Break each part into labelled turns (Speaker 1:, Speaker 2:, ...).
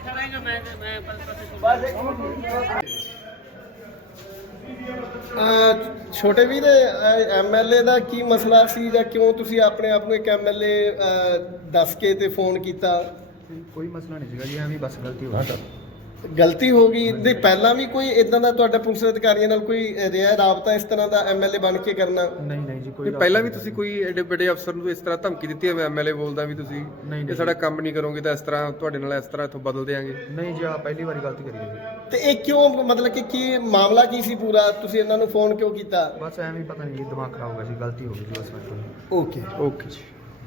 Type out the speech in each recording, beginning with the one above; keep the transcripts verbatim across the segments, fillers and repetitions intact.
Speaker 1: ਛੋਟੇ ਵੀਰ ਐਮਐਲਏ ਦਾ ਕੀ ਮਸਲਾ ਸੀ ਜਾਂ ਕਿਉਂ ਤੁਸੀਂ ਆਪਣੇ ਆਪ ਨੂੰ ਇੱਕ ਐਮਐਲਏ ਦੱਸ ਕੇ ਤੇ ਫੋਨ ਕੀਤਾ?
Speaker 2: ਕੋਈ ਮਸਲਾ ਨਹੀਂ ਸੀਗਾ ਜੀ, ਐਵੇਂ ਬਸ ਗਲਤੀ ਹੋ ਗਈ।
Speaker 1: ਗਲਤੀ ਹੋ ਗਈ ਤੇ ਪਹਿਲਾਂ ਵੀ ਕੋਈ ਇਦਾਂ ਦਾ ਤੁਹਾਡਾ ਪੁਲਿਸ ਅਧਿਕਾਰੀਆਂ ਨਾਲ ਕੋਈ ਰਿਹਾ ਰਾਬਤਾ ਇਸ ਤਰ੍ਹਾਂ ਦਾ ਐਮਐਲਏ ਬਣ ਕੇ ਕਰਨਾ?
Speaker 2: ਨਹੀਂ ਨਹੀਂ ਜੀ, ਕੋਈ
Speaker 3: ਪਹਿਲਾਂ ਵੀ ਤੁਸੀਂ ਕੋਈ ਐਡੇ ਵੱਡੇ ਅਫਸਰ ਨੂੰ ਇਸ ਤਰ੍ਹਾਂ ਧਮਕੀ ਦਿੱਤੀ ਹੈ? ਐਮਐਲਏ ਬੋਲਦਾ ਵੀ ਤੁਸੀਂ ਇਹ ਸਾਡਾ ਕੰਮ ਨਹੀਂ ਕਰੋਗੇ ਤਾਂ ਇਸ ਤਰ੍ਹਾਂ ਤੁਹਾਡੇ ਨਾਲ ਇਸ ਤਰ੍ਹਾਂ ਇੱਥੋਂ ਬਦਲ ਦੇਾਂਗੇ?
Speaker 2: ਨਹੀਂ ਜੀ, ਆ ਪਹਿਲੀ ਵਾਰੀ ਗਲਤੀ ਕਰੀ ਹੈ ਜੀ।
Speaker 1: ਤੇ ਇਹ ਕਿਉਂ, ਮਤਲਬ ਕਿ ਕੀ ਮਾਮਲਾ ਕੀ ਸੀ ਪੂਰਾ? ਤੁਸੀਂ ਇਹਨਾਂ ਨੂੰ ਫੋਨ ਕਿਉਂ ਕੀਤਾ?
Speaker 2: ਬਸ ਐਵੇਂ ਹੀ ਪਤਾ ਨਹੀਂ ਜੀ, ਦਿਮਾਗ ਖਰਾਬ ਹੋ ਗਿਆ ਸੀ, ਗਲਤੀ ਹੋ ਗਈ ਜੀ ਬਸ ਮੇਰੇ ਤੋਂ।
Speaker 1: ਓਕੇ
Speaker 3: ਓਕੇ ਜੀ।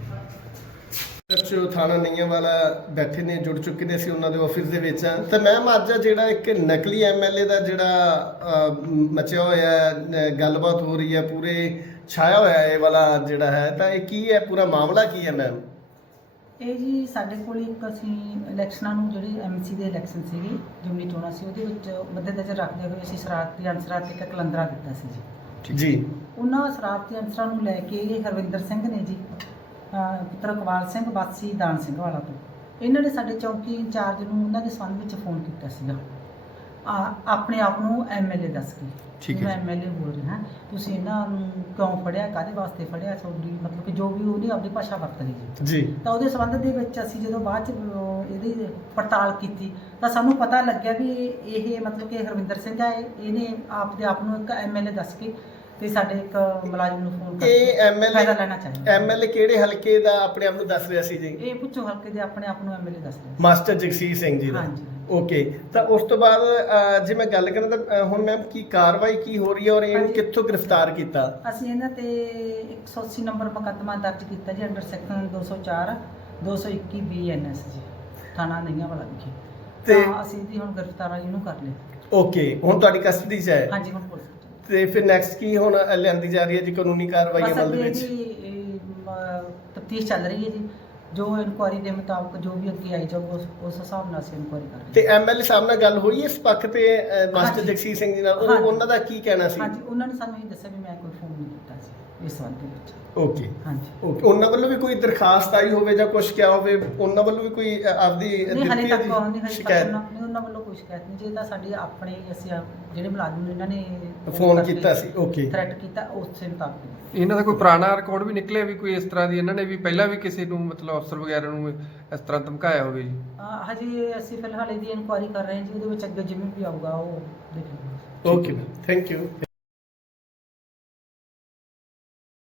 Speaker 1: ਸੱਚੋ ਥਾਣਾ ਨਈਆਂ ਵਾਲਾ ਬੈਠੇ ਨੇ, ਜੁੜ ਚੁੱਕੇ ਨੇ, ਅਸੀਂ ਉਹਨਾਂ ਦੇ ਆਫਿਸ ਦੇ ਵਿੱਚ ਆ। ਤੇ ਮੈਮ ਅੱਜ ਜਿਹੜਾ ਇੱਕ ਨਕਲੀ ਐਮਐਲਏ ਦਾ ਜਿਹੜਾ ਮਚਿਆ ਹੋਇਆ ਗੱਲਬਾਤ ਹੋ ਰਹੀ ਹੈ, ਪੂਰੇ ਛਾਇਆ ਹੋਇਆ ਇਹ ਵਾਲਾ ਜਿਹੜਾ ਹੈ, ਤਾਂ ਇਹ ਕੀ ਹੈ, ਪੂਰਾ ਮਾਮਲਾ ਕੀ ਹੈ ਮੈਮ?
Speaker 4: ਇਹ ਜੀ ਸਾਡੇ ਕੋਲ ਇੱਕ ਅਸੀਂ ਇਲੈਕਸ਼ਨਾਂ ਨੂੰ ਜਿਹੜੇ ਐਮਸੀ ਦੇ ਇਲੈਕਸ਼ਨ ਸੀਗੇ, ਜਿਮਨੀ ਚੋਣਾਂ ਸੀ, ਉਹਦੇ ਵਿੱਚ ਮੱਦੇਨਜ਼ਰ ਰੱਖਦੇ ਹੋਏ ਅਸੀਂ ਸ਼ਰਾਰਤੀ ਅਨਸਰਾਂ ਤੇ ਇੱਕ ਕਲੰਦਰਾ ਦਿੱਤਾ ਸੀ ਜੀ।
Speaker 1: ਜੀ
Speaker 4: ਉਹਨਾਂ ਸ਼ਰਾਰਤੀ ਅਨਸਰਾਂ ਨੂੰ ਲੈ ਕੇ ਇਹ ਹਰਵਿੰਦਰ ਸਿੰਘ ਨੇ ਜੀ, ਪੁੱਤਰ ਇਕਬਾਲ ਸਿੰਘ ਵਾਸੀ ਦਾਨ ਸਿੰਘ ਵਾਲਾ ਤੋਂ, ਇਹਨਾਂ ਨੇ ਸਾਡੇ ਚੌਂਕੀ ਇੰਚਾਰਜ ਨੂੰ ਉਹਨਾਂ ਦੇ ਸੰਬੰਧ ਵਿੱਚ ਫੋਨ ਕੀਤਾ ਸੀਗਾ, ਆ ਆਪਣੇ ਆਪ ਨੂੰ ਐਮਐਲਏ ਦੱਸ ਕੇ।
Speaker 3: ਠੀਕ ਹੈ,
Speaker 4: ਮੈਂ ਐਮਐਲਏ ਬੋਲ ਰਿਹਾ, ਤੁਸੀਂ ਇਹਨਾਂ ਨੂੰ ਕਿਉਂ ਫੜਿਆ, ਕਾਹਦੇ ਵਾਸਤੇ ਫੜਿਆ, ਤੁਹਾਡੀ ਮਤਲਬ ਕਿ ਜੋ ਵੀ ਉਹਨੇ ਆਪਣੀ ਭਾਸ਼ਾ ਵਰਤਣੀ ਜੀ।
Speaker 1: ਜੀ
Speaker 4: ਤਾਂ ਉਹਦੇ ਸੰਬੰਧ ਦੇ ਵਿੱਚ ਅਸੀਂ ਜਦੋਂ ਬਾਅਦ ਚ ਇਹਦੀ ਪੜਤਾਲ ਕੀਤੀ ਤਾਂ ਸਾਨੂੰ ਪਤਾ ਲੱਗਿਆ ਵੀ ਇਹ ਮਤਲਬ ਕਿ ਹਰਵਿੰਦਰ ਸਿੰਘ ਹੈ, ਇਹਨੇ ਆਪ ਦੇ ਆਪ ਨੂੰ ਇੱਕ ਐਮਐਲਏ ਦੱਸ ਕੇ ਤੇ ਸਾਡੇ ਇੱਕ ਮੁਲਾਜ਼ਮ ਨੂੰ ਫੋਨ ਕਰਕੇ
Speaker 1: ਇਹ ਐਮਐਲਏ
Speaker 4: ਫਾਇਦਾ ਲੈਣਾ ਚਾਹੀਦਾ।
Speaker 1: ਐਮਐਲਏ ਕਿਹੜੇ ਹਲਕੇ ਦਾ ਆਪਣੇ ਆਪ ਨੂੰ ਦੱਸ ਰਿਹਾ ਸੀ ਜੀ?
Speaker 4: ਇਹ ਪੁੱਛੋ ਹਲਕੇ ਦੇ ਆਪਣੇ ਆਪ ਨੂੰ ਐਮਐਲਏ ਦੱਸ ਰਿਹਾ।
Speaker 1: ਮਾਸਟਰ ਜਗਸੀਰ ਸਿੰਘ ਜੀ ਦਾ।
Speaker 4: ਹਾਂਜੀ।
Speaker 1: ਓਕੇ, ਤਾਂ ਉਸ ਤੋਂ ਬਾਅਦ ਜੇ ਮੈਂ ਗੱਲ ਕਰਾਂ ਤਾਂ ਹੁਣ ਮੈਮ ਕੀ ਕਾਰਵਾਈ ਕੀ ਹੋ ਰਹੀ ਹੈ ਔਰ ਇਹਨੂੰ ਕਿੱਥੋਂ ਗ੍ਰਿਫਤਾਰ ਕੀਤਾ?
Speaker 4: ਅਸੀਂ ਇਹਨਾਂ ਤੇ ਇੱਕ ਸੌ ਅੱਸੀ ਨੰਬਰ ਮੁਕੱਦਮਾ ਦਰਜ ਕੀਤਾ ਜੀ, ਅੰਡਰ ਸੈਕਸ਼ਨ ਦੋ ਸੌ ਚਾਰ ਦੋ ਸੌ ਇੱਕੀ ਬੀ ਐਨ ਐਸ ਜੀ, ਥਾਣਾ ਨਈਆਂ ਵਾਲਾ ਵਿਖੇ।
Speaker 1: ਤੇ
Speaker 4: ਤਾਂ ਅਸੀਂ ਇਹਦੀ ਹੁਣ ਗ੍ਰਿਫਤਾਰੀ ਇਹਨੂੰ ਕਰ ਲਈ।
Speaker 1: ਓਕੇ, ਹੁਣ ਤੁਹਾਡੀ ਕਸਟਡੀ 'ਚ ਹੈ?
Speaker 4: ਹਾਂਜੀ, ਹੁਣ ਪੁਲਿਸ
Speaker 1: ਤੇ ਫਿਰ ਨੈਕਸਟ ਕੀ ਹੁਣ ਲਿਆਂਦੀ ਜਾ ਰਹੀ ਹੈ ਜੀ ਕਾਨੂੰਨੀ ਕਾਰਵਾਈ ਅਮਲ ਦੇ ਵਿੱਚ?
Speaker 4: ਤਫਤੀਸ਼ ਚੱਲ ਰਹੀ ਹੈ ਜੀ, ਜੋ ਇਨਕੁਆਇਰੀ ਦੇ ਮੁਤਾਬਕ ਜੋ ਵੀ ਅੱਗੇ ਆਈ ਜਾਊ ਉਸ ਉਸ ਹਿਸਾਬ ਨਾਲ ਅਸੀਂ ਇਨਕੁਆਇਰੀ ਕਰ ਰਹੇ ਹਾਂ।
Speaker 1: ਤੇ ਐਮਐਲਏ ਸਾਹਿਬ ਨਾਲ ਗੱਲ ਹੋਈ ਇਸ ਪੱਖ ਤੇ ਮਾਸਟਰ ਜਗਸੀਰ ਸਿੰਘ ਜੀ ਨਾਲ? ਉਹ ਉਹਨਾਂ ਦਾ ਕੀ ਕਹਿਣਾ ਸੀ?
Speaker 4: ਹਾਂਜੀ, ਉਹਨਾਂ ਨੇ ਸਾਨੂੰ ਇਹ ਦੱਸਿਆ ਵੀ ਮੈਂ ਕੋਈ ਫੋਨ ਨਹੀਂ ਕੀਤਾ ਸੀ ਇਸ ਸੰਬੰਧ ਦੇ ਵਿੱਚ।
Speaker 1: ਓਕੇ
Speaker 4: ਹਾਂਜੀ,
Speaker 1: ਓਕੇ, ਉਹਨਾਂ ਵੱਲੋਂ ਵੀ ਕੋਈ ਦਰਖਾਸਤ ਆਈ ਹੋਵੇ ਜਾਂ ਕੁਝ ਕਿਹਾ ਹੋਵੇ? ਉਹਨਾਂ ਵੱਲੋਂ ਵੀ ਕੋਈ ਆਪਦੀ
Speaker 4: ਨਹੀਂ ਹਲੇ ਤੱਕ ਨਹੀਂ, ਹਲੇ
Speaker 1: ਸ਼ਿਕਾਇਤ?
Speaker 4: ਤੱਕ ਉਹਨਾਂ ਉਹਨਾਂ ਵੱਲੋਂ ਕੋਈ ਸ਼ਿਕਾਇਤ ਨਹੀਂ। ਜੇ ਤਾਂ ਸਾਡੀ ਆਪਣੇ ਅਸੀਂ ਜਿਹੜੇ ਮੁਲਾਜ਼ਮ ਨੂੰ ਇਹਨਾਂ ਨੇ
Speaker 1: ਫੋਨ ਕੀਤਾ ਸੀ। ਓਕੇ,
Speaker 4: ਥ੍ਰੈਟ ਕੀਤਾ, ਉਸੇ ਮੁਤਾਬਕ
Speaker 3: ਇਹਨਾਂ ਦਾ ਕੋਈ ਪੁਰਾਣਾ ਰਿਕਾਰਡ ਵੀ ਨਿਕਲਿਆ ਵੀ ਕੋਈ ਇਸ ਤਰ੍ਹਾਂ ਦੀ ਇਹਨਾਂ ਨੇ ਵੀ ਪਹਿਲਾਂ ਵੀ ਕਿਸੇ ਨੂੰ ਮਤਲਬ ਅਫਸਰ ਵਗੈਰਾ ਨੂੰ ਇਸ ਤਰ੍ਹਾਂ ਧਮਕਾਇਆ ਹੋਵੇ ਜੀ?
Speaker 4: ਹਜੇ ਅਸੀਂ ਫਿਲਹਾਲ ਇਹਦੀ ਇਨਕੁਆਇਰੀ ਕਰ ਰਹੇ ਹਾਂ ਜੀ, ਉਹਦੇ ਵਿੱਚ ਅੱਗੇ ਜਿਵੇਂ ਵੀ ਆਊਗਾ ਉਹ ਦੇਖਾਂਗੇ।
Speaker 1: Okay, thank you.